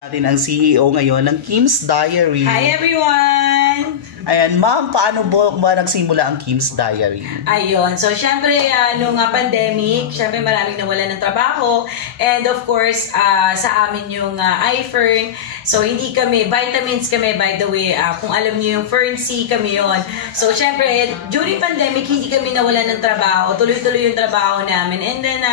Natin ang CEO ngayon ng Kim's Diary. Hi everyone! Ayan, ma'am, paano ba nagsimula ang Kim's Diary? Ayun, so syempre, nung pandemic, syempre maraming nawalan ng trabaho. And of course, sa amin yung iFern. So hindi kami, vitamins kami by the way. Kung alam niyo yung Fern-C kami yon. So syempre, during pandemic, hindi kami nawalan ng trabaho. Tuloy-tuloy yung trabaho namin. And then,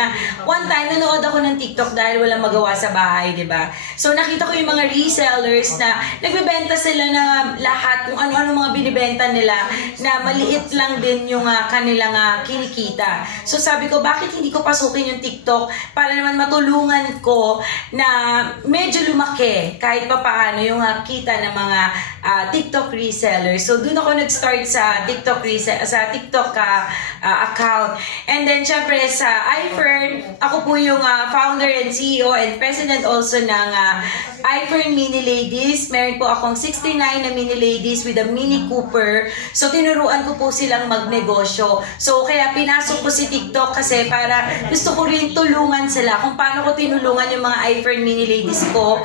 one time, nanood ako ng TikTok dahil walang magawa sa bahay, di ba? So nakita ko yung mga resellers na nagbebenta sila na lahat, kung ano-ano mga binibenta nila, na maliit lang din yung kanilang kinikita. So sabi ko, bakit hindi ko pasukin yung TikTok para naman matulungan ko na medyo lumaki kahit pa paano yung kita ng mga TikTok resellers. So doon ako nag-start sa TikTok account. And then syempre sa iFern, ako po yung founder and CEO and president also ng iFern Mini Ladies. Meron po akong 69 na Mini Ladies with a Mini Cooper. So tinuruan ko po silang magnegosyo. So kaya pinasok ko si TikTok kasi para gusto ko rin tulungan sila kung paano ko tinulungan yung mga iFern Mini Ladies ko.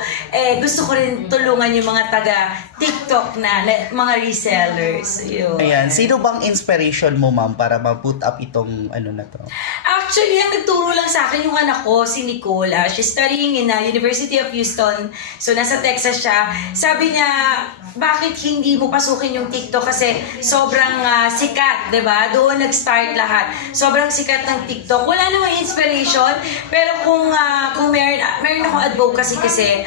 Gusto ko rin tulungan yung mga taga TikTok na mga resellers. Yun. Ayan, sino bang inspiration mo, ma'am, para ma-put up itong ano na to? Actually, ang nagturo lang sa akin yung anak ko, si Nicole. She's studying in University of Houston. So, nasa Texas siya. Sabi niya, bakit hindi mo pasukin yung TikTok kasi sobrang sikat, 'di ba? Doon nag-start lahat. Sobrang sikat ng TikTok. Wala namang inspiration, pero kung meron akong advocacy kasi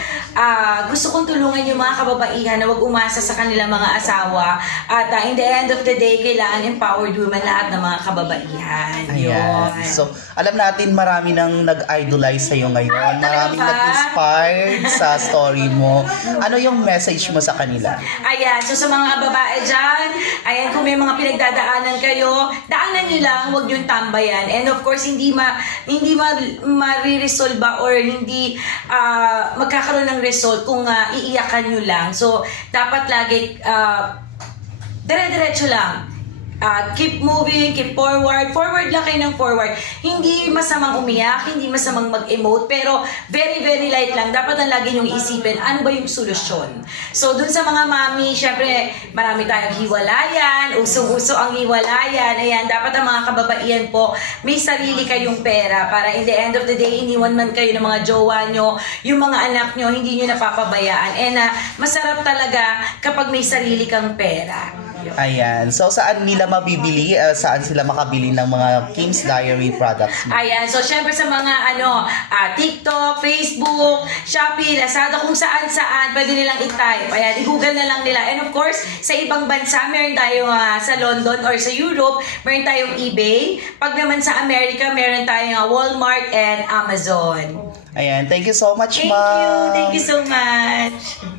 gusto kong tulungan yung mga kababaihan na wag umasa sa kanilang mga asawa at in the end of the day kailangan empowered women lahat ng mga kababaihan. Ayan. So, alam natin marami nang nag-idolize sa iyo ngayon. Maraming nag-inspired sa story mo. Ano yung message mo sa kanila? Ayan, so sa mga babae dyan, ayan, kung may mga pinagdadaanan kayo, daanan nyo lang, huwag nyo tambayan. And of course, hindi ma-resolve or hindi magkakaroon ng result kung iiyakan nyo lang. So, dapat lagi, dire-diretso lang. Keep moving, keep forward. Forward lang kayo ng forward. Hindi masamang umiyak, hindi masamang mag-emote, pero very, very light lang. Dapat ang lagi nyong isipin, ano ba yung solusyon? So, dun sa mga mami, syempre, marami tayong hiwalayan, usong-uso ang hiwalayan. Ayan, dapat ang mga kababaihan po, may sarili kayong pera para in the end of the day, iniwan man kayo ng mga jowa nyo, yung mga anak nyo, hindi nyo napapabayaan. And masarap talaga kapag may sarili kang pera. Ayan. So, saan nila mabibili? Saan sila makabili ng mga Kim's Diary products mo? Ayan. So, syempre sa mga TikTok, Facebook, Shopee, Lazada, kung saan-saan, pwede nilang i-type. Ayan, i-google na lang nila. And of course, sa ibang bansa, meron tayong sa London or sa Europe, meron tayong eBay. Pag naman sa America, meron tayong Walmart and Amazon. Ayan. Thank you so much, ma'am. Thank you so much.